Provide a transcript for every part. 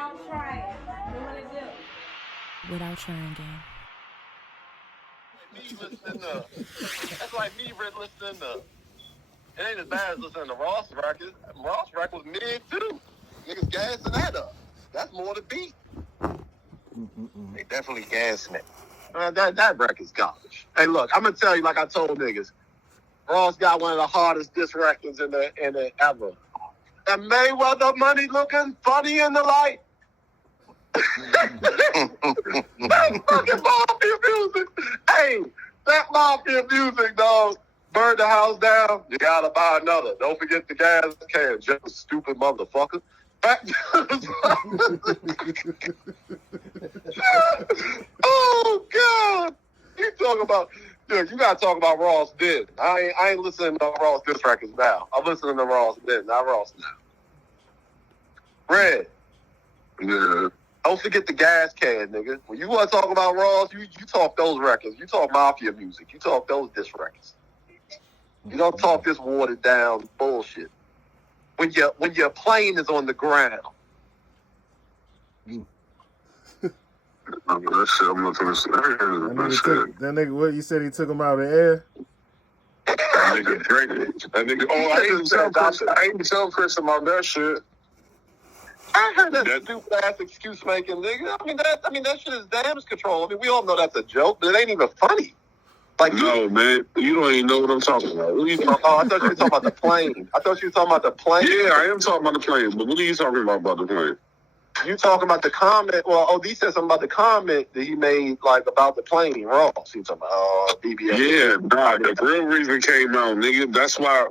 Without trying. You know what it do? Without trying, gang. That's like me listening to. It ain't as bad as listening to Ross records. Ross record was mid too. Niggas gassing that up. That's more the beat. They definitely gassing it. That record's garbage. Hey, look, I'm gonna tell you like I told niggas. Ross got one of the hardest diss records in the ever. And Mayweather money looking funny in the light. That fucking mafia music. Hey, that mafia music, dog. Burn the house down. You gotta buy another. Don't forget the gas can. Just stupid motherfucker. Oh God! You talking about? Dude, you gotta talk about Ross then. I ain't listening to Ross diss records now. I'm listening to Ross then, not Ross now. Red. Yeah. Don't forget the gas can, nigga. When you want to talk about Ross, you talk those records. You talk mafia music. You talk those diss records. You don't talk this watered down bullshit. When your plane is on the ground. That shit, I'm not gonna say that nigga, what you said he took him out of the air? That nigga Drake. That nigga. Oh, I ain't tell Chris about that shit. I heard that stupid ass excuse making, nigga. I mean that shit is damage control. I mean, we all know that's a joke, but it ain't even funny. Like, no, man, you don't even know what I'm talking about. What are you talking about? Oh, I thought you were talking about the plane. Yeah, I am talking about the plane, but what are you talking about the plane? You talking about the comment? Well, D said something about the comment that he made, like about the plane. Ross, he talking about BBS. Yeah, nah, the real reason came out, nigga. That's why.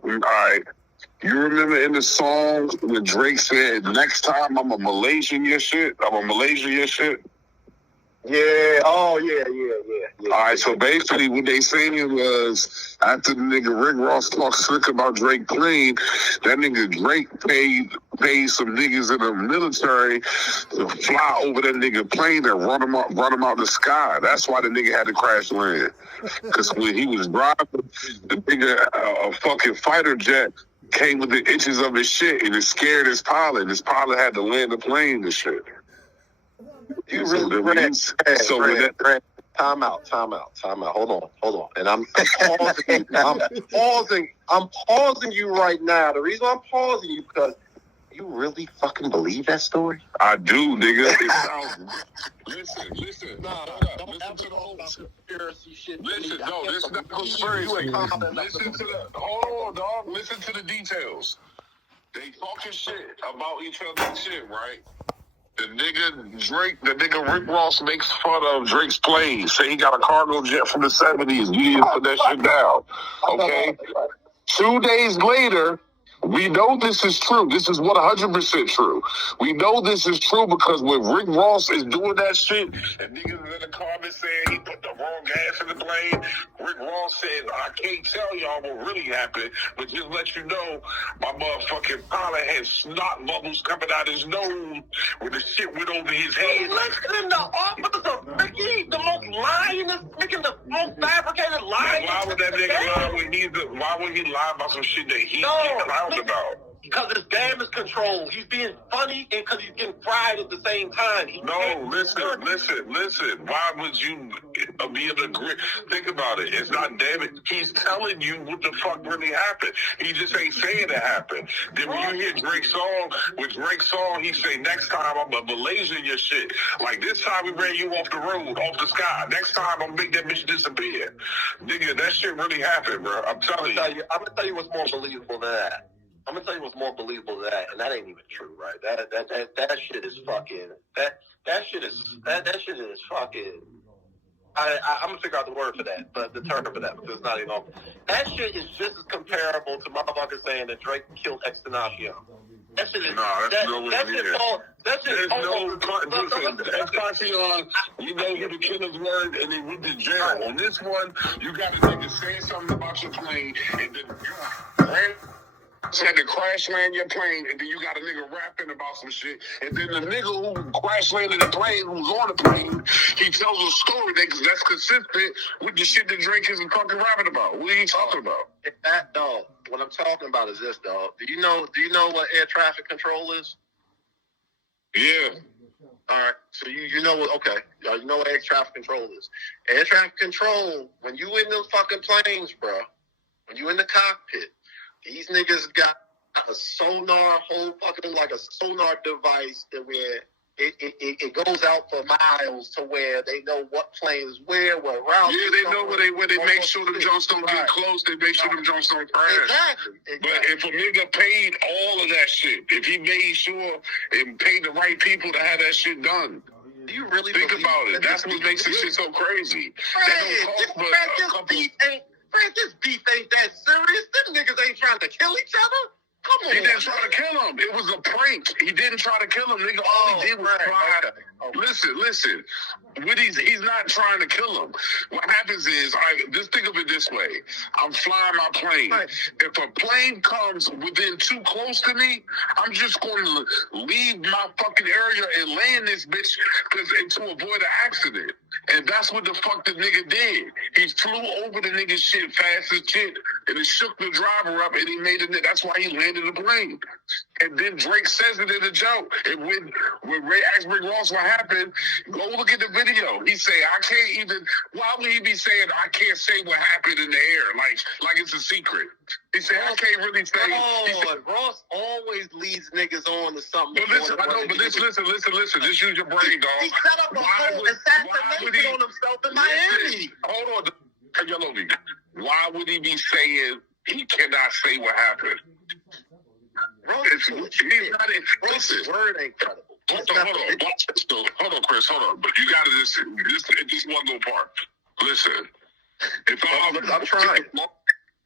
You remember in the song when Drake said, "Next time I'm a Malaysian your shit. I'm a Malaysian your shit." Yeah. Oh, yeah. All right, so basically what they saying was after the nigga Rick Ross talked slick about Drake plane, that nigga Drake paid some niggas in the military to fly over that nigga plane and run him out the sky. That's why the nigga had to crash land. Because when he was driving, the nigga, a fucking fighter jet came with the inches of his shit and it scared his pilot. His pilot had to land the plane and shit. You really Red. Time out. Hold on. And I'm pausing you right now. The reason I'm pausing you because you really fucking believe that story? I do, nigga. It sounds. Listen. Nah, listen to the whole conspiracy shit. Listen, no, this is not conspiracy. Listen to the. Hold on, dog. Listen to the details. They talking shit about each other's shit, right? The nigga Rick Ross makes fun of Drake's plane. Say he got a cargo jet from the 70s. You didn't put that shit down. Okay? 2 days later, we know this is true. This is 100% true. We know this is true because when Rick Ross is doing that shit, and niggas in the comments saying he put the wrong gas in the plane, Rick Ross said, I can't tell y'all what really happened, but just let you know, my motherfucking pilot had snot bubbles coming out his nose when the shit went over his head. Listen, the officers are Ricky, the most lying, the most fabricated lying. Why would that nigga lie why would he lie about some shit that he lied about? Because it's damage control. He's being funny and because he's getting fried at the same time. Listen. Why would you be able to agree? Think about it. It's not damage. He's telling you what the fuck really happened. He just ain't saying it happened. Then when you hear Drake's song, he say, next time I'm a Malaysian your shit. Like this time we ran you off the road, off the sky. Next time I'm make that bitch disappear. Nigga, that shit really happened, bro. I'm telling you. I'm gonna tell you what's more believable than that. And that ain't even true, right? That shit is fucking. That shit is fucking. I'm gonna figure out the word for that, but the term for that because it's not even on. That shit is just as comparable to motherfuckers saying that Drake killed Extenacion. That shit is. That shit is. Extenacion, you know who the killer's word, and they went to jail. On this one, you got a nigga saying something about your plane, and then you ran. Had to crash land your plane, and then you got a nigga rapping about some shit, and then the nigga who crash landed the plane, who's on the plane, he tells a story that's consistent with the shit that Drake is fucking rapping about. What are you talking about? What I'm talking about is this, dog. Do you know what air traffic control is? Yeah. All right, so you know what? Okay, you know what air traffic control is. Air traffic control. When you in those fucking planes, bro. When you in the cockpit, these niggas got a sonar, whole fucking like a sonar device that where it goes out for miles to where they know what plane is where, what route. Yeah, they know where they make sure them Jones don't get close. They make sure them Jones don't crash. Exactly. But if a nigga paid all of that shit, if he made sure and paid the right people to have that shit done. Do you really think about it? That's what makes this shit so crazy. This beef ain't that serious. Them niggas ain't trying to kill each other. Come on. He didn't try to kill him. It was a prank. He didn't try to kill him. Nigga, all he did was try. Listen. He's not trying to kill him. What happens is, just think of it this way. I'm flying my plane. Right. If a plane comes within too close to me, I'm just going to leave my fucking area and land this bitch to avoid an accident. And that's what the fuck the nigga did. He flew over the nigga's shit fast as shit, and it shook the driver up, and he made it. That's why he landed the plane. And then Drake says it in the joke. And when Ray asked Rick Ross what happened, go look at the video. He say, I can't even. Why would he be saying I can't say what happened in the air like it's a secret? He said I can't really say. Said, Ross always leads niggas on to something. But listen, I know. But listen. Just use your brain, dog. He set up a whole assassination on himself in Miami. Hold on, Yellow League. Why would he be saying he cannot say what happened? He's not in. Listen, word ain't credible. Hold on, Chris. Hold on. But you got to listen. This one little part. Listen. I'm trying.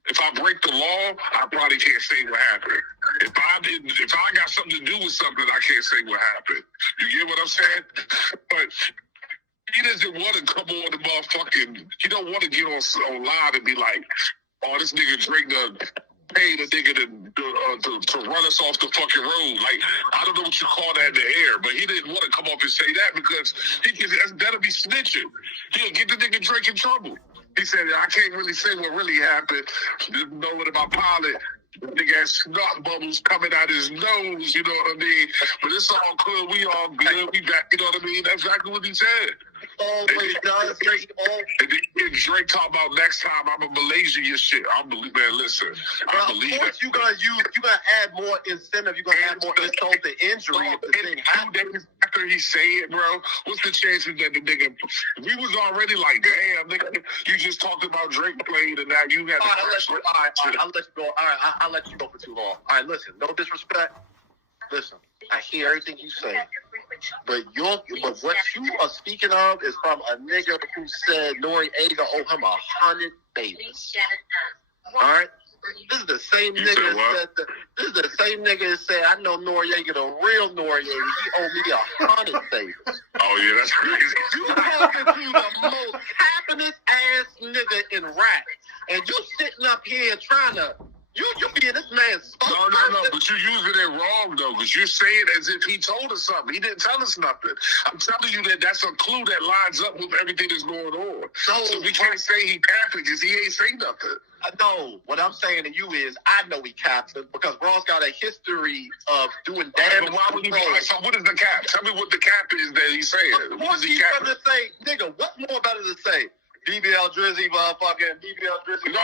If I break the law, I probably can't say what happened. If I got something to do with something, I can't say what happened. You get what I'm saying? But he doesn't want to come on the motherfucking. He don't want to get on live and be like, "Oh, this nigga Drake done paid a nigga to run us off the fucking road." Like, I don't know what you call that in the air, but he didn't want to come up and say that because that'll be snitching. He'll get the nigga Drake in trouble. He said, I can't really say what really happened. Just know what about pilot. The nigga had snot bubbles coming out his nose, you know what I mean? But it's all good. We all good. We back, you know what I mean? That's exactly what he said. Always does. And then Drake talk about next time I'm in Malaysia, your shit. I believe, man, listen. I believe of course you're gonna add more incentive. You're gonna add more insult to injury if the thing happens. After he say it, bro, what's the chances that the nigga, we was already like, damn, nigga, you just talked about Drake playing and now you got I'll let you go. All right, I'll let you go for too long. All right, listen, no disrespect. Listen, I hear everything you say. But what you are speaking of is from a nigga who said Noriega owe him 100 favors. All right? This is the same nigga that said this is the same nigga that said, I know Noriega, the real Noriega. He owe me 100 favors. Oh yeah, that's crazy. You talking to the most happiness ass nigga in rap, and you sitting up here trying to you be in this man's No, but you're using it wrong though, because you're saying as if he told us something. He didn't tell us nothing. I'm telling you that's a clue that lines up with everything that's going on. So we can't say he Catholic because he ain't saying nothing. No, what I'm saying to you is I know he Catholic because Ross got a history of doing damage. Why would he be like, so what is the cap? Tell me what the cap is that he's saying. What is he gonna say, nigga? What's more better to say? BBL Drizzy, motherfucking BBL Drizzy. No.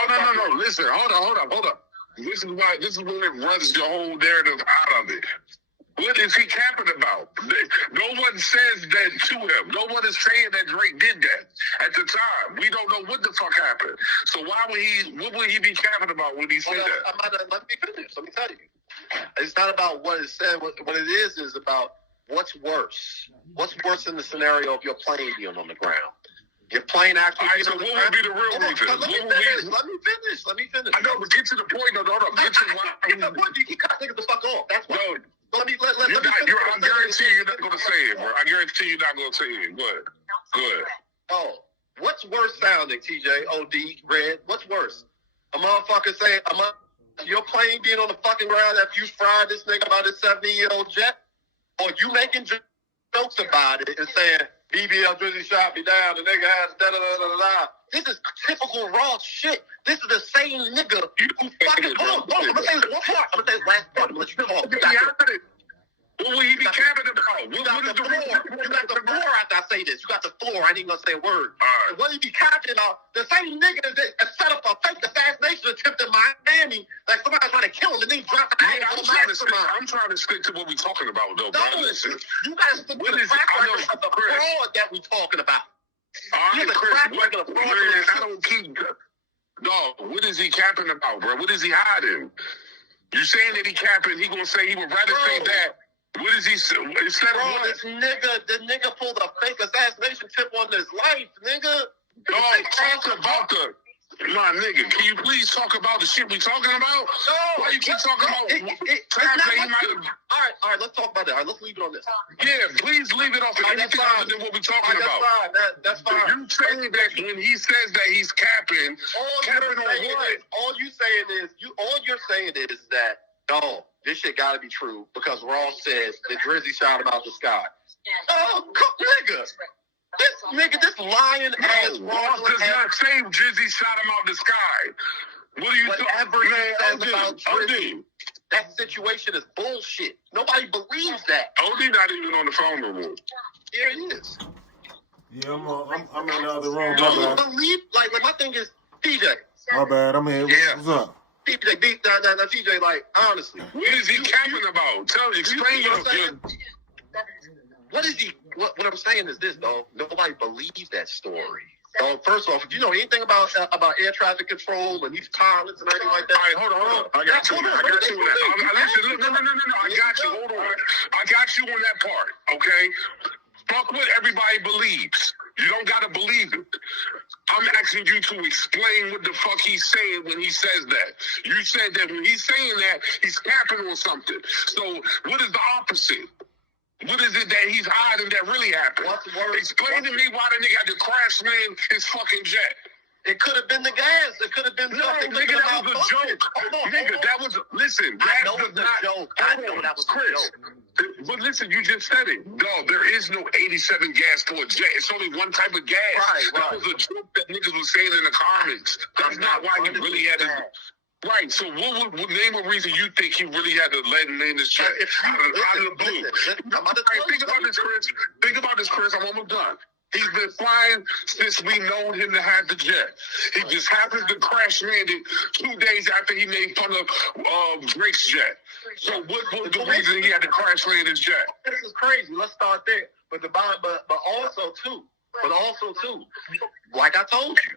Listen, hold up. This is when it runs the whole narrative out of it. What is he capping about? No one says that to him. No one is saying that Drake did that at the time. We don't know what the fuck happened. So what would he be capping about when he said that? Let me finish. Let me tell you. It's not about what it said. What it is about what's worse. What's worse in the scenario of your plane being on the ground? Your plane actually. All right, so what would be the real reason? Let me finish. I know, but get to the point. No. Get to the point. You cut niggas the fuck off. That's why. No. Let me finish. I guarantee you're not going to say it, bro. I guarantee you're not going to say it. Good. Oh, what's worse sounding, TJ, OD, Red? What's worse? A motherfucker saying, your plane being on the fucking ground after you fried this nigga about his 70-year-old jet? Or you making jokes about it and saying, BBL Drizzy shot me down, the nigga has da-da-da-da-da. This is typical raw shit. This is the same nigga who fucking... Hold on, I'm going to say this one part. I'm going to say this last part. I'm going to let you talk. What will he be capping about? You got the floor. You got the floor after I say this. You got the floor. I ain't even gonna say a word. All right. What he be capping on? The same niggas that set up a fake assassination attempt in Miami, like somebody trying to kill him, and then drop the Yeah, I'm trying to stick to what we're talking about, though, bro. Listen, you gotta stick to the track record of the fraud that we talking about. All right, Chris, I don't keep... Dog, what is he capping about, bro? What is he hiding? You saying that he capping, he gonna say he would rather say that. What is he saying? Instead of what? The nigga pulled a fake assassination tip on his life, nigga. Dog, talk about the... My nigga, can you please talk about the shit we talking about? No. Why you keep talking about times that he might have... All right, let's talk about that. All right, let's leave it on this. Yeah, please leave it off of anything other than what we talking about. That's fine. You saying that when he says that he's capping on what? All you're saying is that, no, this shit gotta be true because Ross says that Drizzy shot him out the sky. Oh, nigga. This lying ass Ross does not say Drizzy shot him out the sky. What are you talking about Drizzy? That situation is bullshit. Nobody believes that. OD not even on the phone no more. Here he is. Yeah, I'm in the other room. Don't My bad. believe, like my thing is, TJ. My bad. I'm here. Yeah. What's up? TJ, TJ, like, honestly. What is he capping about? Explain your... What is he? What I'm saying is this, though. Nobody believes that story. So first off, if you know anything about air traffic control and these pilots and anything like that, all right, hold on. I got you on that. Listen, no. I got you. Hold on. I got you on that part. Okay. Fuck what everybody believes. You don't gotta believe it. I'm asking you to explain what the fuck he's saying when he says that. You said that when he's saying that, he's capping on something. So what is the opposite? What is it that he's hiding that really happened? Explain to me why the nigga had to crash land his fucking jet. It could have been the gas. It could have been something. Nigga, that was a joke. Nigga, that was... Listen, I know it was a joke. I know that was a joke. But listen, you just said it. No, there is no 87 gas for a jet. It's only one type of gas. Right. That was a joke that niggas was saying in the comments. That's not why he really had to... Right, so what would name a reason you think he really had to let him in this jet? Out of the blue. Think about this, Chris. Think about this, Chris. I'm almost done. He's been flying since we known him to have the jet. He just happens to crash landed 2 days after he made fun of Drake's jet. So what was the reason he had to crash land his jet? This is crazy. Let's start there. But also too, like I told you,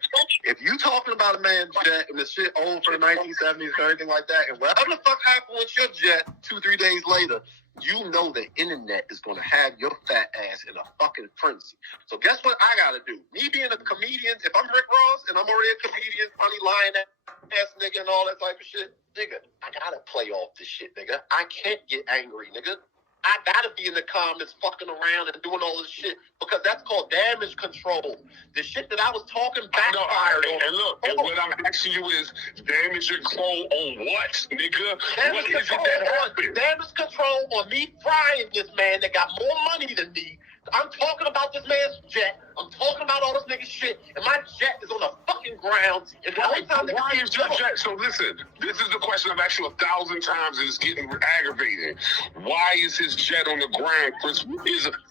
if you talking about a man's jet and the shit old from the 1970s or anything like that, and whatever the fuck happened with your jet 2-3 days later, you know the internet is going to have your fat ass in a fucking frenzy. So guess what I got to do? Me being a comedian, if I'm Rick Ross and I'm already a comedian, funny lying ass nigga and all that type of shit, nigga, I got to play off this shit, nigga. I can't get angry, nigga. I gotta be in the comments fucking around and doing all this shit because that's called damage control. The shit that I was talking backfired on. And look, and what I'm asking you is damage control on what, nigga? What is it that happened? Damage control on me frying this man that got more money than me. I'm talking about this man's jet. I'm talking about all this nigga shit, and my jet is on the fucking ground. And why is your jet? So listen, this is the question I've asked you 1,000 times, and it's getting aggravating. Why is his jet on the ground, Chris?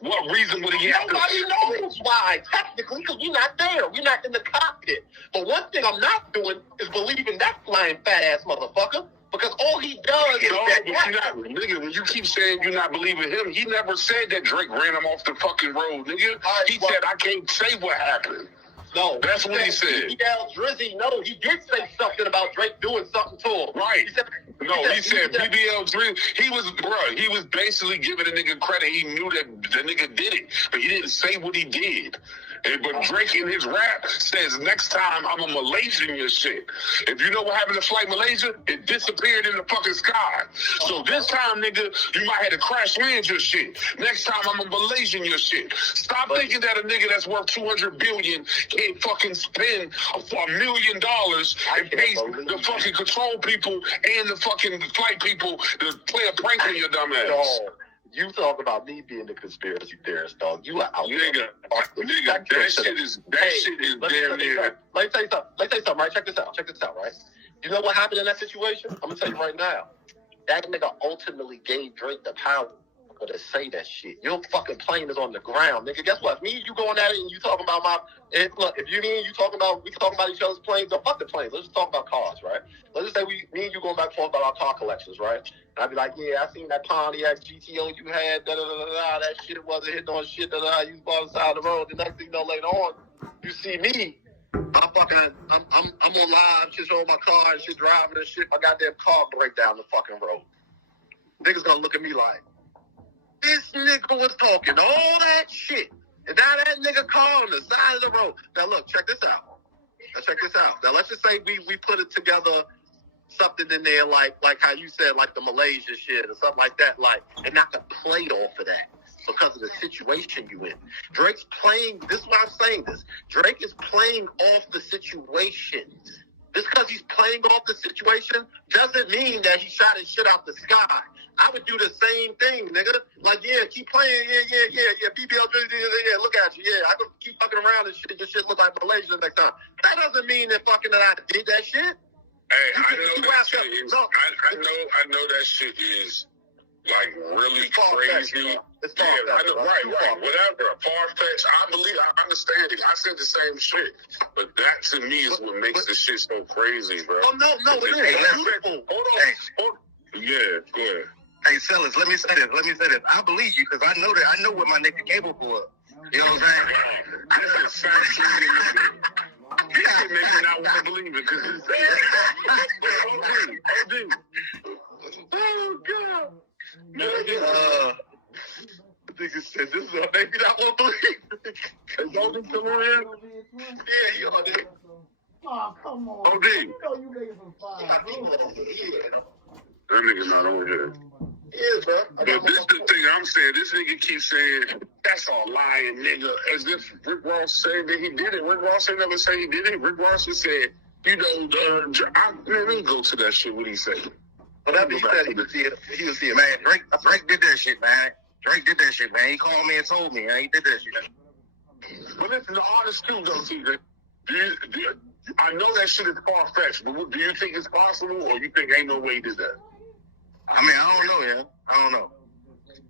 What reason would he have to? Nobody knows why, technically, because we're not there. We're not in the cockpit. But one thing I'm not doing is believing that flying fat ass motherfucker. Because all he does is nigga, when you keep saying you're not believing him, he never said that Drake ran him off the fucking road, nigga. He said, I can't say what happened. No. That's what he said. Drizzy, no, he did say something about Drake doing something to him. Right. He said BBL Drizzy. He was basically giving the nigga credit. He knew that the nigga did it, but he didn't say what he did. But Drake in his rap says, next time I'm a Malaysian your shit. If you know what happened to Flight Malaysia, it disappeared in the fucking sky. So this time, nigga, you might have to crash land your shit. Next time I'm a Malaysian your shit. Stop thinking that a nigga that's worth $200 billion can't fucking spend $1 million and pay the fucking control people and the fucking flight people to play a prank on your dumb ass. No. You talk about me being the conspiracy theorist, dog. You are out there. Nigga, that shit is damn near. Let me tell you something, right? Check this out, right? You know what happened in that situation? I'm going to tell you right now. That nigga ultimately gave Drake the power to say that shit. Your fucking plane is on the ground, nigga. Guess what? Me and you going at it and you talking about look, if me and you talking about each other's planes, don't fuck the planes. Let's just talk about cars, right? Let's just say me and you going back and forth about our car collections, right? And I'd be like, yeah, I seen that Pontiac GTO you had, that shit wasn't hitting on shit, you bought on the side of the road. The next thing you know, later on, you see me, I'm on live, shit on my car and shit driving and shit, my goddamn car break down the fucking road. Niggas gonna look at me like, this nigga was talking all that shit. And now that nigga car on the side of the road. Now look, check this out. Now let's just say we put it together, something in there like how you said, like the Malaysia shit or something like that, like, and not to play off of that because of the situation you in. Drake's playing, this is why I'm saying this. Drake is playing off the situation. Just because he's playing off the situation doesn't mean that he shot his shit out the sky. I would do the same thing, nigga. Like, yeah, keep playing, yeah, BBL, yeah, look at you, yeah. I could keep fucking around and shit. Your shit look like Malaysia next time. That doesn't mean that I did that shit. Hey, I know that shit is like really crazy. It's yeah, I know, right, whatever. Far-fetched. I understand it. I said the same shit. But that to me is what makes the shit so crazy, bro. Oh, no, it is. Hold on. Yeah, go ahead. Hey, sellers, let me say this. I believe you because I know what my nigga capable of. You know what I'm saying? I said factually. This shit makes me not want to believe it because it's Oh, God. Nigga said, this is what maybe not want to believe. Is Odin still on here? Yeah, he on there. Oh, come on. OD. You know you making some fire. That nigga not on here. Yeah, bro. But this is the thing I'm saying. This nigga keeps saying, that's all lying, nigga. As if Rick Ross said that he did it. Rick Ross ain't never say he did it. Rick Ross just said, you know, let me go to that shit, what he said. Whatever he said, he was here. Man, Drake did that shit, man. He called me and told me, he did that shit. But listen, the honest truth, though, TJ, I know that shit is far-fetched, but do you think it's possible, or you think ain't no way he did that? I mean, I don't know, yeah. I don't know.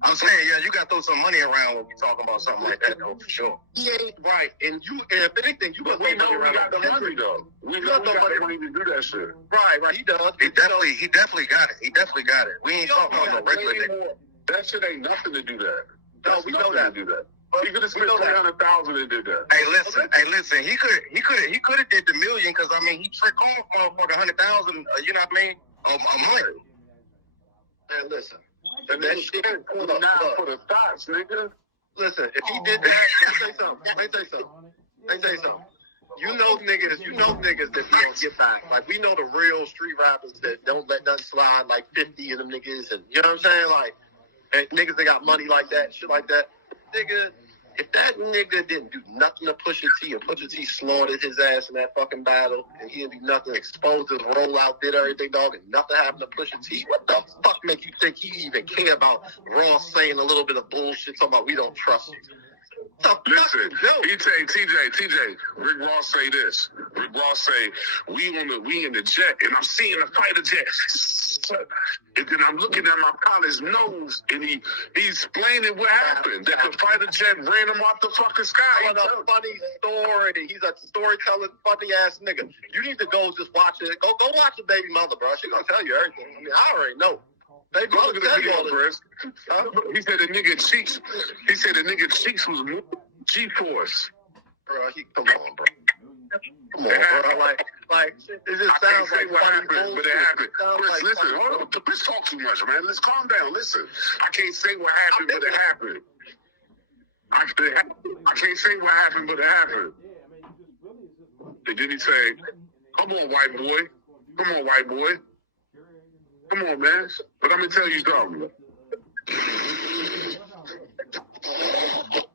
I'm saying, yeah, you got to throw some money around when we talking about something like that, though, for sure. He ain't right. And if anything, you must we know we got the money, though. We know we got the money to do that shit. Right. He does. He definitely got it. We ain't talking about no regular nigga. That shit ain't nothing to do that. No, we know that. To do that. He could have spent $300,000 and did that. Hey, listen. He could have did the million because I mean he tricked off motherfucker 100,000. You know what I mean? A month. Man, listen. And that shit for the stocks, nigga. Listen, if he did that, let me say something. You know niggas that we don't get back. Like, we know the real street rappers that don't let nothing slide, like 50 of them niggas, and you know what I'm saying? Like, and niggas that got money like that, shit like that. Nigga, if that nigga didn't do nothing to Pusha T, and Pusha T slaughtered his ass in that fucking battle, and he didn't do nothing, exposed his rollout, did everything, dog, and nothing happened to Pusha T, what the fuck make you think he even care about Ross saying a little bit of bullshit, talking about we don't trust you? Listen, he say, TJ, Rick Ross say this. Rick Ross say, we in the jet, and I'm seeing a fighter jet. And then I'm looking at my pilot's nose, and he's explaining what happened. That the fighter jet ran him off the fucking sky. What a funny story. He's a storytelling, funny ass nigga. You need to go just watch it. Go watch the baby mother, bro. She gonna tell you everything. I mean, I already know. They look at the video, Chris. He said the nigga cheeks was G-Force. Bro, come on, bro. Come on, bro. Like, it just sounds like what happened, but it happened. Chris, like listen, hold on. Let's talk too much, man. Let's calm down. Listen, I can't say what happened, but it happened. I can't say what happened, but it happened. And then he say, come on, white boy. Come on, man. But I'm going to tell you something.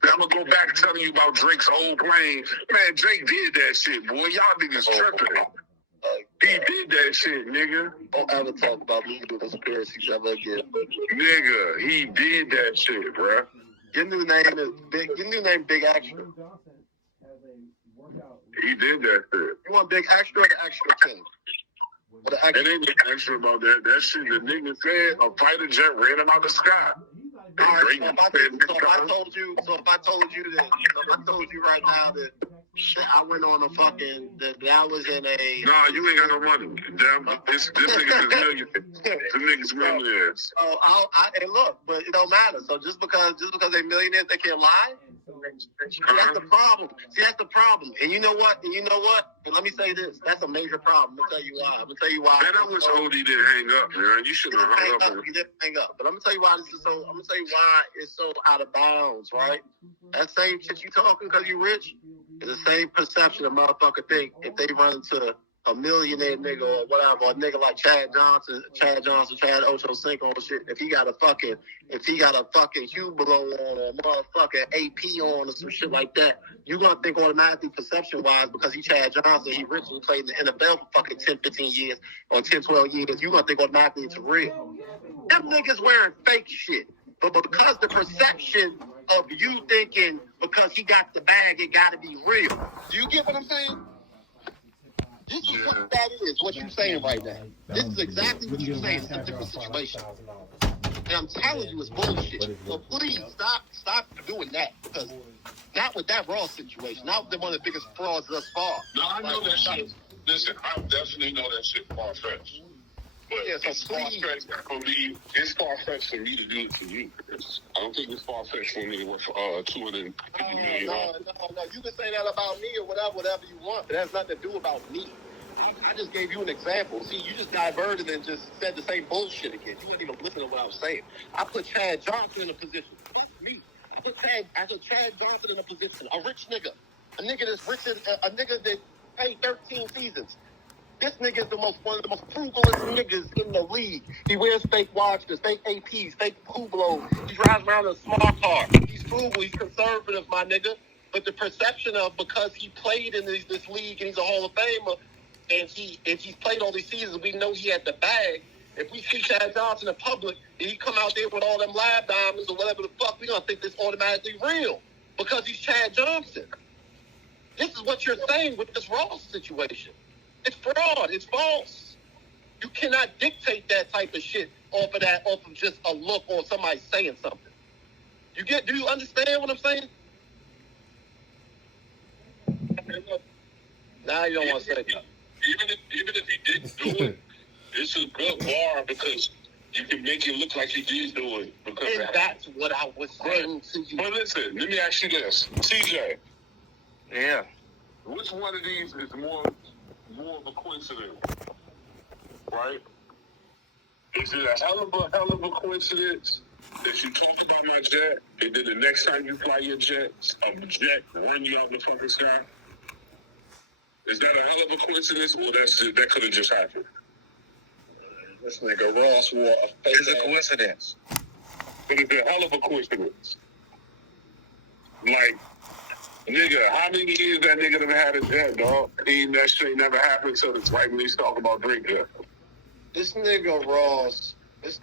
I'm going to go back telling you about Drake's old plane. Man, Drake did that shit, boy. Y'all niggas tripping. He did that shit, nigga. Don't ever talk about legal conspiracies ever again. Nigga, he did that shit, bruh. Your new name is Big. Your new name Big Extra. He did that shit. You want Big Extra or the Extra King? It ain't extra about that. That shit the nigga said, a fighter jet ran him out the sky. Right, so if I told you right now that shit, I went on a fucking that was in a. No, you ain't got no money. Damn, this niggas is millionaires. Them niggas millionaires. So and look, but it don't matter. So just because they're millionaires, they can't lie. See, that's the problem. And you know what? And let me say this. That's a major problem. I'm gonna tell you why. Man, I wish OD didn't hang up, man. You shouldn't have hung up. He didn't hang up. But I'm gonna tell you why it's so out of bounds, right? That same shit you talking because you rich is the same perception a motherfucker think if they run into a millionaire nigga or whatever, or a nigga like Chad Ochocinco and shit. If he got a fucking Hublot on or a motherfucking AP on or some shit like that, you gonna think automatically perception wise because he Chad Johnson, he rich and played in the NFL for fucking 10, 15 years or 10, 12 years, you gonna think automatically it's real. Them niggas wearing fake shit. But because the perception of you thinking because he got the bag, it gotta be real. Do you get what I'm saying? This is what that is, what you're saying right now. This is exactly what you're saying. It's a different situation. And I'm telling you, it's bullshit. So please, stop doing that. Because not with that Raw situation. Not with one of the biggest frauds thus far. No, I know that shit. Listen, I definitely know that shit far-fetched. But yeah, so it's far-fetched for me. It's far-fetched for me to do it to you. I don't think it's far-fetched for me to work for $250 million. No. You can say that about me or whatever you want, but it has nothing to do about me. I just gave you an example. See, you just diverted and just said the same bullshit again. You didn't even listen to what I was saying. I put Chad Johnson in a position. That's me. I put Chad Johnson in a position. A rich nigga. A nigga that's rich, a nigga that paid 13 seasons. This nigga is one of the most frugalest niggas in the league. He wears fake watches, fake APs, fake Hublot. He drives around in a small car. He's frugal. He's conservative, my nigga. But the perception of because he played in this league and he's a Hall of Famer, and he's played all these seasons, we know he had the bag. If we see Chad Johnson in public and he come out there with all them lab diamonds or whatever the fuck, we gonna think this automatically real because he's Chad Johnson. This is what you're saying with this Ross situation. It's fraud. It's false. You cannot dictate that type of shit off of just a look or somebody saying something. Do you understand what I'm saying? Now you don't want to say that. Even if he didn't do it, it's a good bar because you can make it look like he did do it. And that's what I was saying to you. But listen, let me ask you this. TJ. Yeah. Which one of these is more of a coincidence, right? Is it a hell of a coincidence that you talk about my jet, and then the next time you fly your jet, a jet run you out the fucking sky? Is that a hell of a coincidence, or that could have just happened? This nigga Ross wore a fake. It's a coincidence. But it's a hell of a coincidence. Like, nigga, how many years that nigga done had a jet, dog? That shit never happened until it's right when he's talking about Drake jet. This nigga Ross is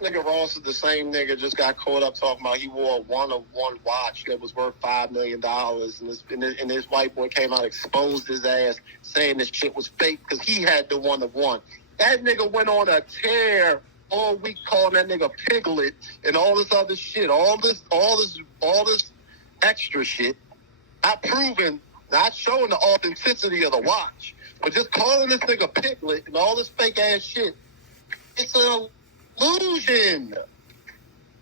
the same nigga just got caught up talking about he wore a one-of-one watch that was worth $5 million, and this white boy came out, exposed his ass, saying this shit was fake because he had the one-of-one. That nigga went on a tear all week calling that nigga Piglet and all this other shit, all this extra shit. Not proving, not showing the authenticity of the watch, but just calling this nigga Piglet and all this fake ass shit. It's an illusion.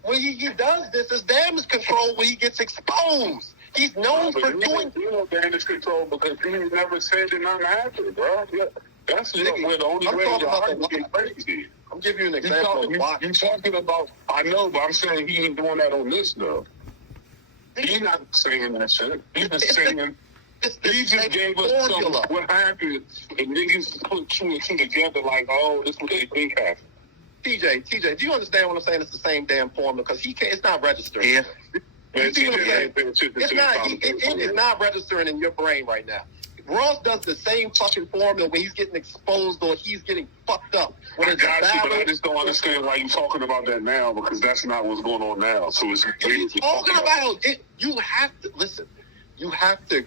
When he does this, it's damage control when he gets exposed. He's known for doing. You know damage control because he never said that nothing happened, bro. Yeah. That's where the only way to get crazy. I'm giving you an example of watch. You're talking about, I know, but I'm saying he ain't doing that on this, though. He's not saying that shit. He's just saying, he just gave us some, what happened, and niggas put two and two together like, oh, this is what they think happened. TJ, do you understand what I'm saying? It's the same damn formula because it's not registering. Yeah. Man, It's not registering in your brain right now. Ross does the same fucking formula when he's getting exposed or he's getting fucked up. I got you, but I just don't understand why you're talking about that now because that's not what's going on now. So it's talking about it. You have to listen. You have to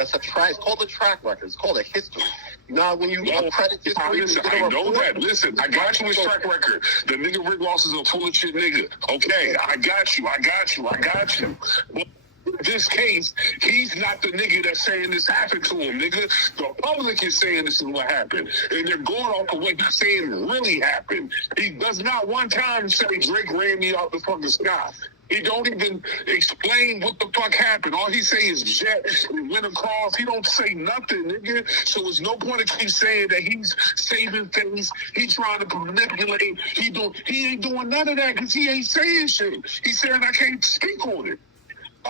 That's a track. It's called a track record. It's called a history. You know when you credit history. Listen, I know that. Listen, I got you with track record. The nigga Rick Ross is a full of shit nigga. Okay, I got you. But in this case, he's not the nigga that's saying this happened to him, nigga. The public is saying this is what happened. And they're going off of what he's saying really happened. He does not one time say Drake ran me out the fucking sky. He don't even explain what the fuck happened. All he say is jet, went across. He don't say nothing, nigga. So there's no point of keep saying that he's saving things. He trying to manipulate. He ain't doing none of that because he ain't saying shit. He saying I can't speak on it.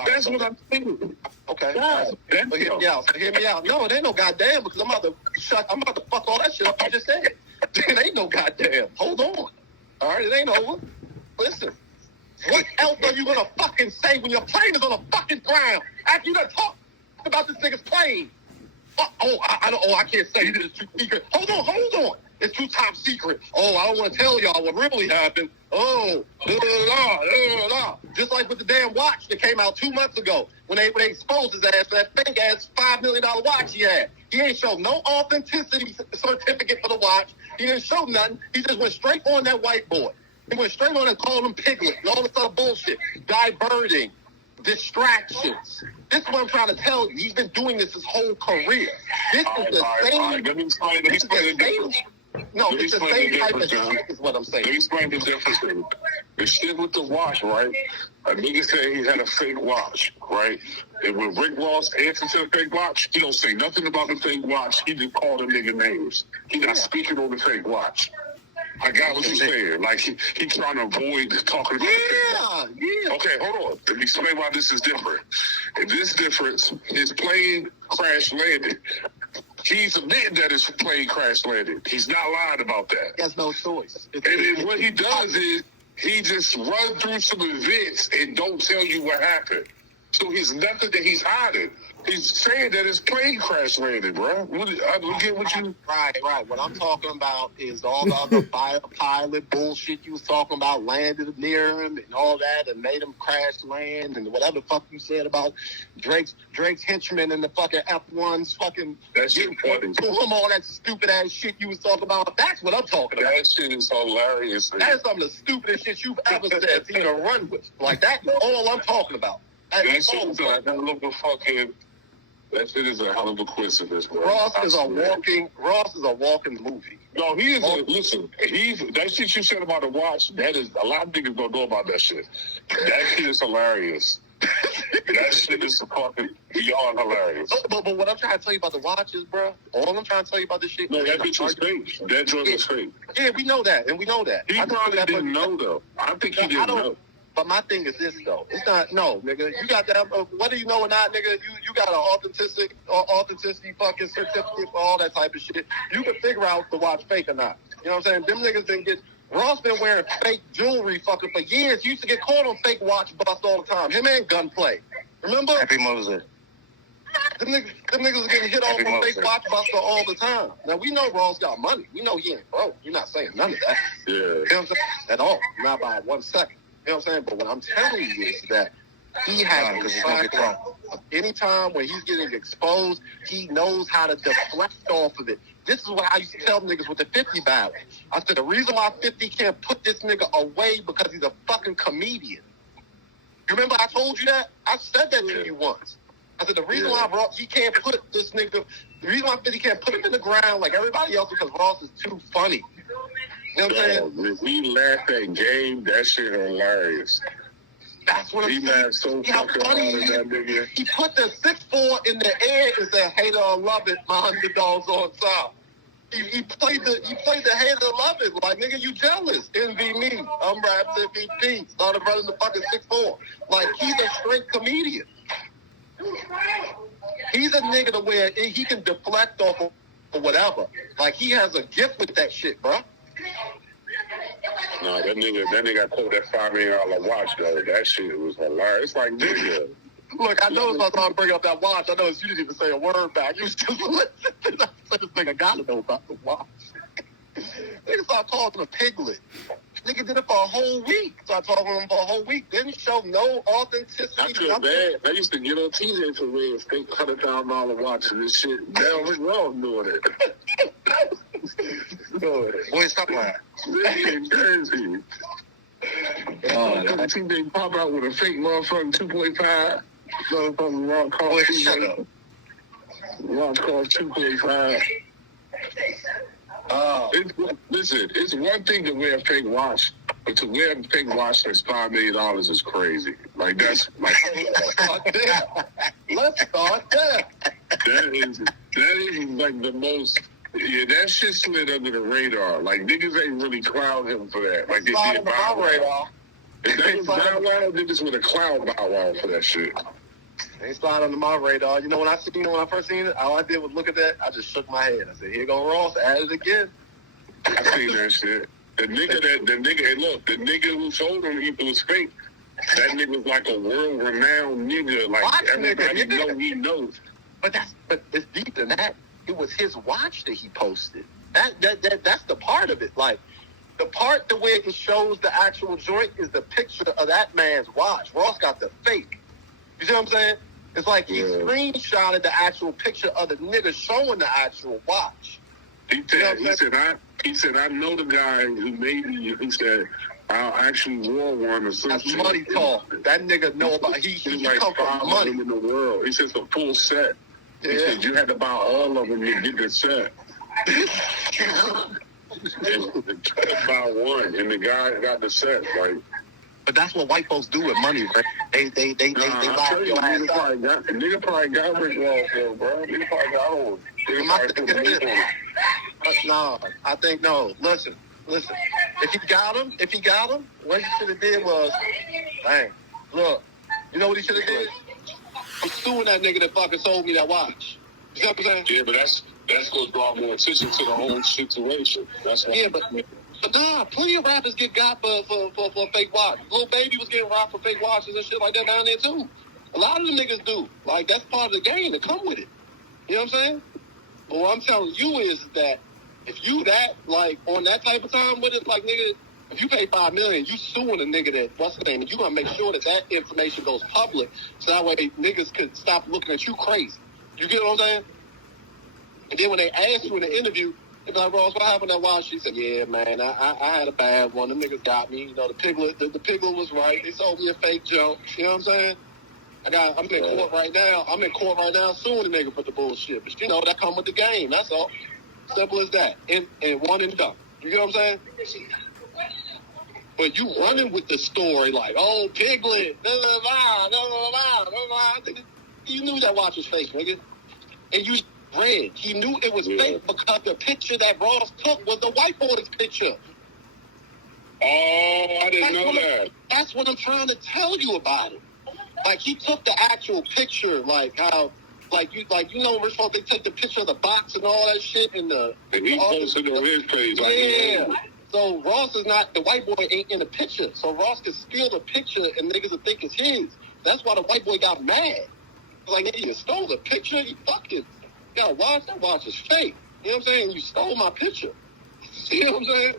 That's what I'm thinking. Okay. God, but hear me out. Hear me out. No, it ain't no goddamn because I'm about to fuck all that shit up I just said. It ain't no goddamn. Hold on. All right, it ain't over. Listen. What else are you gonna fucking say when your plane is on the fucking ground after you done talked about this nigga's plane? I can't say it. It's too secret. Hold on. It's too top secret. Oh, I don't want to tell y'all what really happened. Oh, just like with the damn watch that came out 2 months ago when they exposed his ass for that fake ass $5 million watch he had. He ain't show no authenticity certificate for the watch. He didn't show nothing. He just went straight on that whiteboard. He went straight on and called him Piglet and all this other bullshit. Diverting. Distractions. This is what I'm trying to tell you. He's been doing this his whole career. This is the same. Let me explain the difference. No, it's the same type of shit is what I'm saying. Let me explain the difference. The shit with the watch, right? A nigga said he had a fake watch, right? And when Rick Ross answered to the fake watch, he don't say nothing about the fake watch. He just called the nigga names. He not speaking on the fake watch. I got what you're saying. Like, he trying to avoid talking about the fake watch. Okay, hold on. Let me explain why this is different. And this difference, his plane crash landed. He's admitting that his plane crash landed. He's not lying about that. He has no choice. And then what he does is he just runs through some events and don't tell you what happened. So he's nothing that he's hiding. He's saying that his plane crash landed, bro. I get what you... Right. What I'm talking about is all the other pilot bullshit you was talking about, landed near him and all that and made him crash land and whatever the fuck you said about Drake's henchmen and the fucking F1s fucking... That shit funny. To him, all that stupid ass shit you was talking about. That's what I'm talking about. That shit is hilarious. That is some of the stupidest shit you've ever said to even run with. Like, that's all I'm talking about. That shit is a hell of a fucking... That shit is a hell of a coincidence, bro. Ross is a walking movie. No, he is. Listen, that shit you said about the watch. That is a lot of niggas don't know about that shit. That shit is hilarious. That shit is fucking beyond hilarious. But what I'm trying to tell you about the watches, bro. All I'm trying to tell you about this shit. No, that bitch was fake. That joint was fake. Yeah, we know that, and we know that. He probably didn't know though. I think he didn't know. But my thing is this, though. It's not, no, nigga. You got that, whether you know or not, nigga, you got an authenticity fucking certificate for all that type of shit. You can figure out the watch fake or not. You know what I'm saying? Them niggas didn't get, Ross been wearing fake jewelry fucking for years. He used to get caught on fake watch bust all the time. Him and Gunplay. Remember? Happy Moses. Them niggas was getting hit off on fake watch buster all the time. Now, we know Ross got money. We know he ain't broke. You're not saying none of that. Yeah. You know what I'm saying? At all. Not by 1 second. You know what I'm saying? But what I'm telling you is that he has a track record. Anytime when he's getting exposed, he knows how to deflect off of it. This is what I used to tell niggas with the 50 battle. I said, the reason why 50 can't put this nigga away because he's a fucking comedian. You remember I told you that? I said that to you once. I said, the reason why he can't put this nigga, the reason why 50 can't put him in the ground like everybody else because Ross is too funny. You know what I'm saying? We laughed at game. That shit hilarious. That's what I'm saying. So fucking hard at that nigga. He put the 6'4" in the air and said, "Hater or love it, my underdog's on top." He played the hater or love it. Like, nigga, you jealous. Envy me. I'm Raps MVP. Started running the fucking 6'4". Like, he's a straight comedian. He's a nigga to where he can deflect off of or whatever. Like, he has a gift with that shit, bro. No, that nigga pulled that $5 million watch though. That shit was hilarious. It's like, nigga. Look, I know it's my time to bring up that watch. I know you didn't even say a word back. You was just listening. I said this nigga gotta know about the watch. Nigga start calling him a piglet. Nigga did it for a whole week. So I talked to him for a whole week. Didn't show no authenticity. I feel bad. I used to get on TJ for real, think $100,000 watch and this shit. Now Rick Ross doing it. Boy, stop lying. This shit crazy. TJ pop out with a fake motherfucking 2.5. Motherfucking rock cost. Boy, shut up. Rock cost 2.5. Listen, it's one thing to wear a fake watch, but to wear a fake watch that's $5 million is crazy. Like that's like Let's start there. That is like the most. Yeah, that shit slid under the radar. Like niggas ain't really clown him for that. Like they did Bow Wow. If that was Bow Wow, niggas would have clowned Bow Wow for that shit. They slide under my radar. You know when I first seen it, all I did was look at that. I just shook my head. I said, "Here go Ross, at it again." I seen that shit. The nigga, the nigga who told him he was fake. That nigga was like a world-renowned nigga. Like Watch everybody nigga. know he knows. But it's deep than that. It was his watch that he posted. That's the part of it. Like the part the way it shows the actual joint is the picture of that man's watch. Ross got the fake. You see what I'm saying? It's like he screenshotted the actual picture of the nigga showing the actual watch. He said, I know the guy who made me. He said, I actually wore one or something. That's money talk. That nigga know about. He like come from money in the world. He says a full set. He said you had to buy all of them to get the set. Buy one, and the guy got the set. Like, but that's what white folks do with money, right? They buy your ass out. Nigga probably got Rick Ross, bro. Nigga probably got one. No, I think no. Listen. If he got him, what he should have did was, dang, look, you know what he should have did? I'm suing that nigga that fucking sold me that watch. You know what I'm saying? Yeah, but that's going to draw more attention to the whole situation. That's what. Yeah, but nah, plenty of rappers get got for fake watch. Lil Baby was getting robbed for fake watches and shit like that down there too. A lot of them niggas do. Like that's part of the game to come with it. You know what I'm saying? But what I'm telling you is that if you that like on that type of time with it, like nigga, if you pay $5 million, you suing a nigga that what's the name, and you gonna make sure that information goes public, so that way niggas could stop looking at you crazy. You get what I'm saying? And then when they ask you in the interview, they be like, Ross, what happened to that watch? She said, yeah, man, I had a bad one. Them niggas got me. You know, the piglet was right. They sold me a fake junk. You know what I'm saying? I'm in court right now. Suing the nigga for the bullshit. But you know, that come with the game. That's all. Simple as that. And one and done. You get what I'm saying? But you running with the story like, oh, Piglet, you knew that watch was fake, nigga. And you read. He knew it was fake because the picture that Ross took was the white boy's picture. Oh, I didn't know that. That's what I'm trying to tell you about it. Like, he took the actual picture, like how... Like you know, Rich folk, they take the picture of the box and all that shit and he posted on his page. Like, yeah. So Ross is not, the white boy ain't in the picture. So Ross can steal the picture and niggas will think it's his. That's why the white boy got mad. Like, nigga, you stole the picture, you fucking got a watch, that watch is fake. You know what I'm saying? You stole my picture. You know what I'm saying?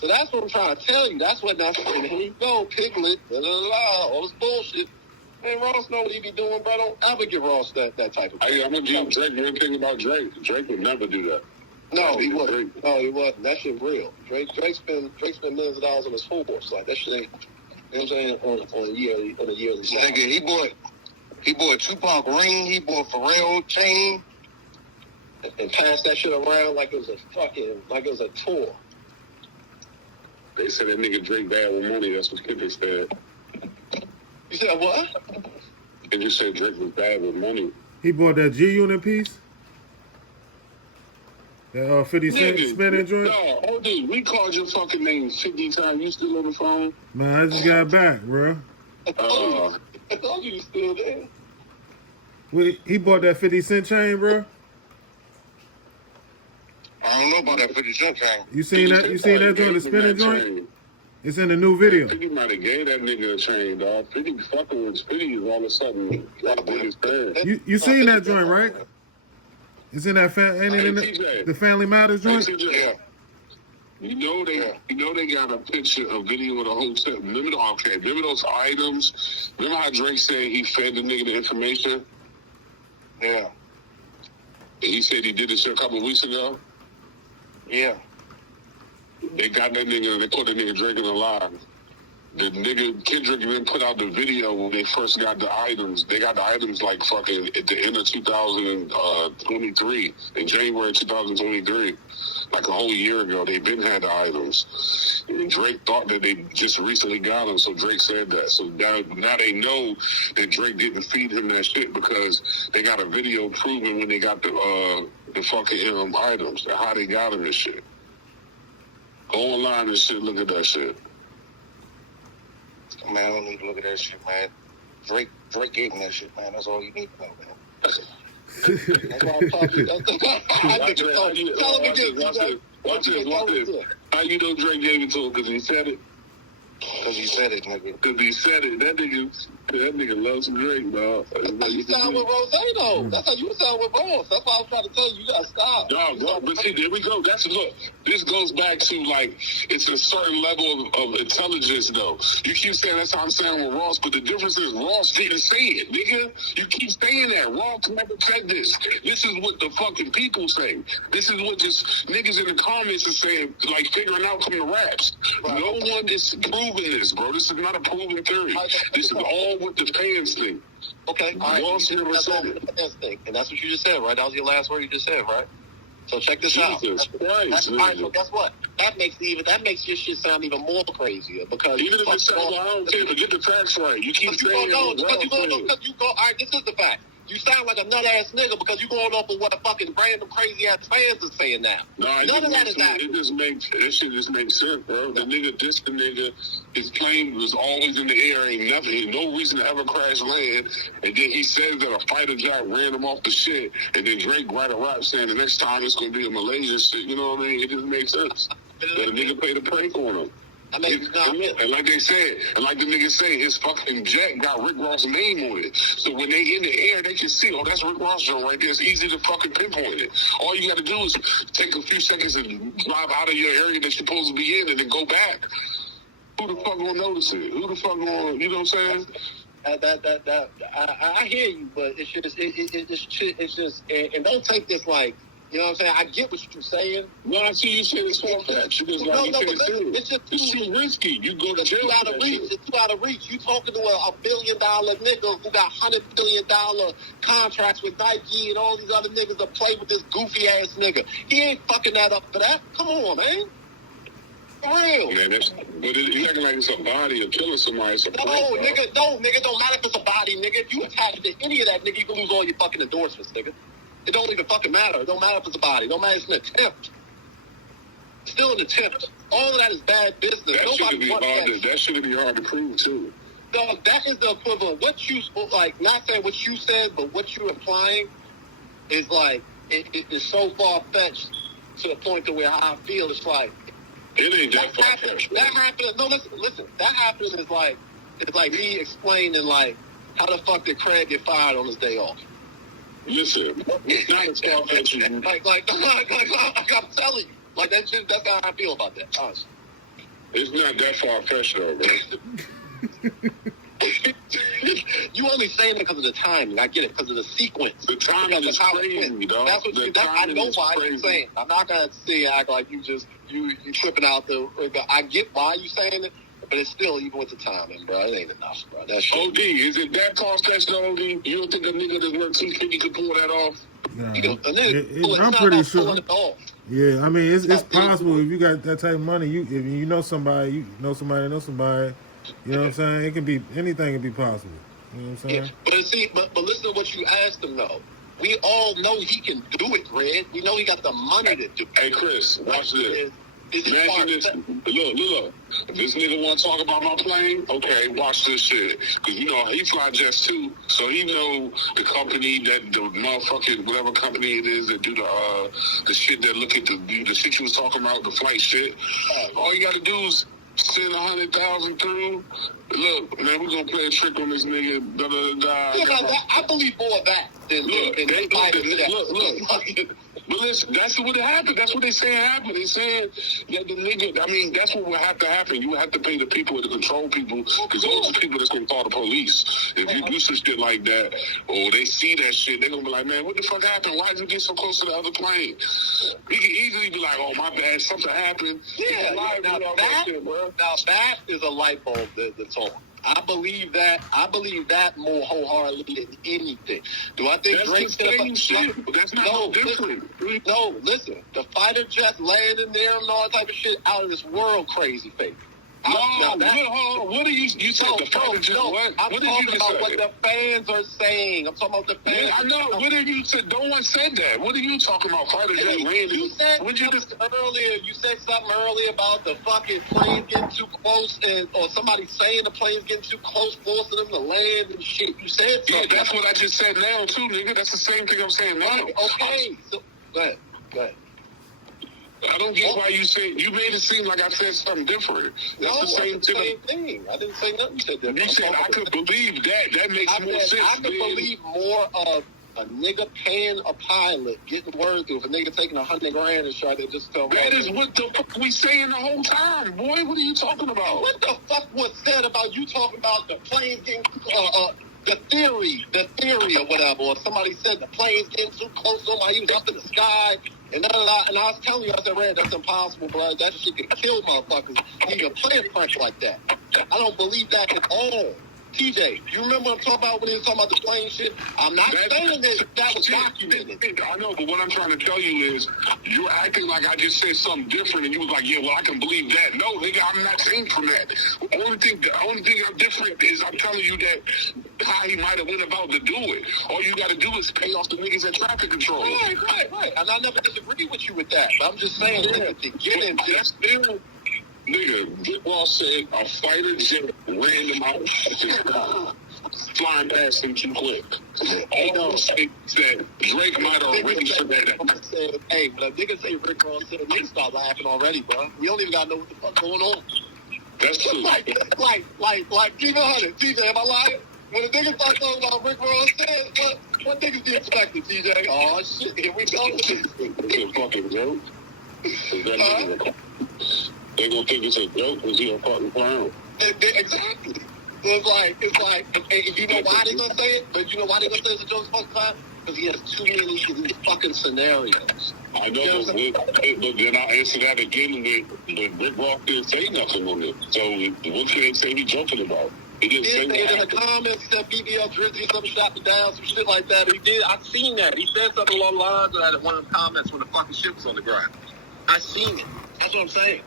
So that's what I'm trying to tell you. That's what that's saying. Here you go, Piglet, all this bullshit. Man, Ross know what he be doing, bro. Don't ever give Ross that type of thing. I'm going to give Drake one thing about Drake. Drake would never do that. No, he wouldn't. No, he wasn't. That shit real. Drake spent millions of dollars on his horse. Like, that shit ain't, you know what I'm saying, on a yearly side. Nigga, he bought Tupac ring, he bought Pharrell chain. And passed that shit around like it was a tour. They said that nigga Drake bad with money. That's what Kendrick said. You said what? Kendrick said Drake was bad with money. He bought that G-Unit piece? That 50 Cent spinning joint? No, hold on. We called your fucking name 50 times. You still on the phone? Man, I just got back, bro. I told you still there. Wait, he bought that 50 Cent chain, bro? I don't know about that 50 Cent chain. You seen that joint, the spinning joint? It's in the new video. 50 might have gave that nigga a chain, dog. 50 fucking with 50 is all of a sudden his bad. You seen that joint, right? It's in that ain't it in the Family Matters joint? Yeah. You know they got a picture, a video of the hotel. Remember those items? Remember how Drake said he fed the nigga the information? Yeah. And he said he did this shit a couple of weeks ago? Yeah. They got that nigga, they put the nigga drinking alive. The nigga Kendrick then put out the video when they first got the items. They got the items like fucking at the end of 2023, in January 2023. Like a whole year ago, they been had the items. And Drake thought that they just recently got them, so Drake said that. So now they know that Drake didn't feed him that shit because they got a video proving when they got the fucking items, how they got them and shit. Go online and shit, look at that shit. Man, I don't need to look at that shit, man. Drake gave me that shit, man. That's all you need to know, man. That's why I'm talking. Watch this. How you know Drake gave it to him? Because he said it? Because he said it, nigga. Because he said it. That nigga loves Drake, dog. That's how you sound with Rose, though. That's how you sound with Rose. That's why I was trying to tell you, you gotta stop. No, but see, there we go. Look, this goes back to, like, it's a certain level of intelligence, though. You keep saying that's how I'm saying with Ross, but the difference is Ross didn't say it, nigga. You keep saying that. Ross never said this. This is what the fucking people say. This is what just niggas in the comments are saying, like, figuring out from the raps. Right. No one is proving this, bro. This is not a proven theory. This is all what the fans think. Okay, all right. Ross never said it. And that's what you just said, right? That was your last word you just said, right? So check this out. Jesus Christ, all right, so guess what? That makes your shit sound even more crazier because even if it sounds, well, I don't care, but get the facts right. You keep saying all right, this is the fact. You sound like a nut ass nigga because you going off of what fucking random crazy ass fans are saying now. No, none of that is that. It just makes that shit just makes sense, bro. The nigga, his plane was always in the air, ain't nothing, no reason to ever crash land. And then he says that a fighter jet ran him off the shit, and then Drake write a rap saying the next time it's gonna be a Malaysia shit. You know what I mean? It just makes sense. But the nigga played a prank on him. And like they said, and like the nigga said, his fucking jet got Rick Ross' name on it. So when they in the air, they can see, oh, that's Rick Ross' joint right there. It's easy to fucking pinpoint it. All you got to do is take a few seconds and drive out of your area that you're supposed to be in and then go back. Who the fuck gonna notice it? Who the fuck gonna, you know what I'm saying? I hear you, but it's just, and don't take this like, you know what I'm saying? I get what you're saying. Well, I see you saying it's far-fetched. It's too risky. You go to jail. It's too out of reach. You talking to a $1 billion nigga who got $100 billion contracts with Nike and all these other niggas that play with this goofy ass nigga. He ain't fucking that up for that. Come on, man. For real. Man, but it's acting like it's a body or killing somebody. It's a nigga, don't matter if it's a body, nigga. If you attach to any of that, nigga, you can lose all your fucking endorsements, nigga. It don't even fucking matter. It don't matter if it's a body. It don't matter if it's an attempt. It's still an attempt. All of that is bad business. That should be hard to prove, too. No, that is the equivalent. What you, like, not saying what you said, but what you're implying is, like, it is so far-fetched to the point to where how I feel, it's like... It ain't that far-fetched. That happened... No, listen. That happened is like me explaining, like, how the fuck did Craig get fired on his day off? Listen, it's not as far-fetched. Like, I'm telling you. Like, that's how I feel about that, honestly. It's not that far-fetched, though, bro. You only saying it because of the timing. I get it, because of the sequence. The timing is crazy, dog. That's what I know why you're saying. I'm not going to act like you tripping out the... I get why you saying it, but it's still, even with the timing, bro, it ain't enough, bro. That shit. OD, is it that far-fetched, though, OD? You don't think a nigga that's worth $250 could pull that off? Nah, I'm pretty sure. Yeah, I mean, it's possible if you got that type of money. If you know somebody, you know somebody. You know what I'm saying? It can be anything. Can be possible. You know what I'm saying? Yeah, but listen to what you asked him though. We all know he can do it, Red. We know he got the money to do it. Hey, Chris, watch this. Imagine this. Look. If this nigga want to talk about my plane, okay, watch this shit. Because, you know, he fly jets too. So he know the company that, the motherfucking, whatever company it is that do the shit that look at the shit you was talking about, the flight shit. All you got to do is send 100,000 through. Look, man, we're going to play a trick on this nigga. Da-da-da-da. I believe more of that than look. But listen, that's what happened. That's what they saying happened. They saying that the nigga, I mean, that's what would have to happen. You would have to pay the people to control people, because those are the people that's going to call the police. If you do some shit like that, or they see that shit, they're going to be like, man, what the fuck happened? Why did you get so close to the other plane? He can easily be like, oh, my bad, something happened. Yeah, now that is a light bulb that's on. I believe that more wholeheartedly than anything. Do I think that's Drake's the same shit? That's not no different. Listen. The fighter jet landing there and all that type of shit, out of this world crazy fake. What are you said the fighter jet what? I'm what did talking you about say? what the fans are saying. I'm talking about the fans. Yeah, I know. What did you say? No one said that. What are you talking about? Fighter jet landing? You said earlier. You said something earlier about the fucking plane getting too close, or somebody saying the plane's getting too close, forcing them to land and shit. You said something. Yeah, that's what I just said now too, nigga. That's the same thing I'm saying now. Right, okay. So go ahead. I don't get why you said you made it seem like I said something different. That's the same thing. I didn't say nothing. You said that. You said I could believe that. That makes more sense. I could believe more of a nigga paying a pilot, getting word through. If a nigga taking $100 grand and try to just tell. That is what the fuck we saying the whole time, boy. What are you talking about? What the fuck was said about you talking about the planes getting the theory or whatever, or somebody said the plane's getting too close, somebody he was up in the sky, and I was telling you, I said, Red, that's impossible, bro. That shit could kill motherfuckers. You can play a prank like that. I don't believe that at all. TJ, you remember what I'm talking about when he was talking about the plane shit? I'm not saying that was documented. I know, but what I'm trying to tell you is you're acting like I just said something different, and you was like, yeah, well, I can believe that. No, nigga, I'm not saying from that. The only thing I'm different is I'm telling you that how he might have went about to do it. All you got to do is pay off the niggas at traffic control. Right. And I never disagree with you with that. But I'm just saying, to get into that's still... Nigga, Rick Ross said a fighter jet random out flying past him too quick. All say that Drake might already said that. Hey, but a nigga say Rick Ross said, niggas start laughing already, bro. We don't even got to know what the fuck going on. That's true. Like, keep it 100. TJ, am I lying? When a nigga start talking about Rick Ross said, what niggas be expecting, TJ? Oh, shit, here we go. It's a fucking joke. They gonna think it's a joke because he a fucking clown. Exactly. So it's like, and you know why they gonna say it? But you know why they gonna say it's a joke fucking clown? Because he has too many of these fucking scenarios. I know, but then I'll answer that again with Rick Ross didn't say nothing on it. So what can they say he's joking about? He didn't say it in the comments. He said BBL Drizzy something shot me down, some shit like that. He did. I seen that. He said something along the lines of that in one of the comments when the fucking shit was on the ground. I seen it. That's what I'm saying.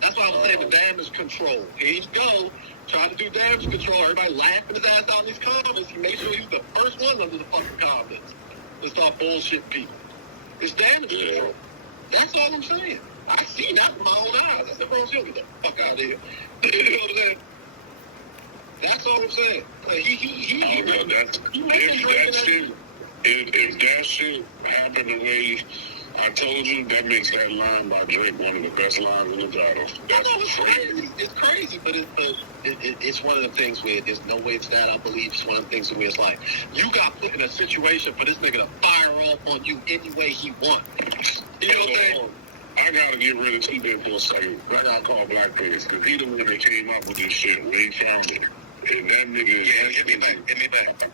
That's why I'm saying the damage control. Here you go, trying to do damage control. Everybody laughing his ass out in these comments. He made sure he was the first one under the fucking comments to start bullshitting people. It's damage control. That's all I'm saying. I seen that with my own eyes. I said, bro, get the fuck out of here. You know what I'm saying? That's all I'm saying. If that shit happened the way I told you, that makes that line by Drake one of the best lines in the genre. That's crazy. It's crazy, but it's one of the things where there's no way it's that. I believe it's one of the things where it's like, you got put in a situation for this nigga to fire off on you any way he wants. You know what I'm saying? I gotta get rid of T-Bit for a second. I gotta call Blackface, because he the one that came up with this shit when he found it. And that nigga is... Get me back.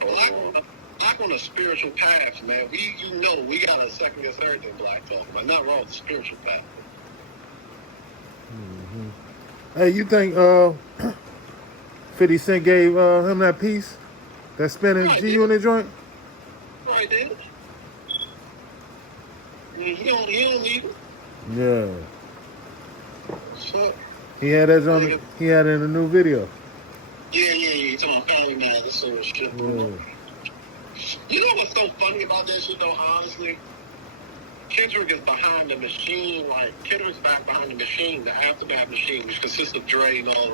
Black on a spiritual path, man. We got a second and third in Black talk. I'm not wrong with the spiritual path. Mm-hmm. Hey, you think 50 Cent gave him that piece? That spinning G-Unit joint? Right there. He don't need it. Yeah. So, he had that on. He had it in a new video. Yeah. He's talking about Family Man, this sort of shit. Yeah. You know what's so funny about that shit, though, honestly? Kendrick is behind the machine, Kendrick's back behind the machine, the Aftermath machine, which consists of Dre and all.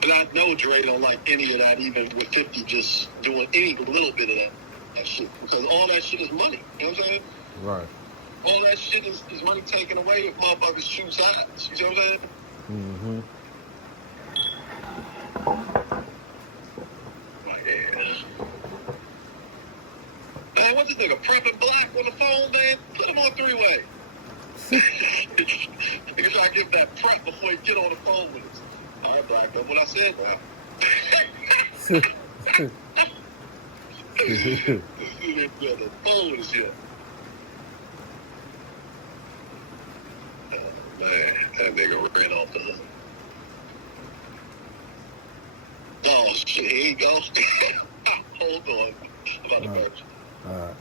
But I know Dre don't like any of that, even with 50 just doing any little bit of that shit. Because all that shit is money. You know what I'm saying? Right. All that shit is money taken away if motherfuckers shoot sides. You know what I'm saying? Mm-hmm. Man, what this nigga prepping black on the phone, man. Put him on three-way. Nigga try to give that prep before you get on the phone with us. All right, black, that's what I said now. This nigga be on the phone and shit. Oh, man, that nigga ran off the hook. Oh, shit, here you go. Hold on. I'm about to burst. All right.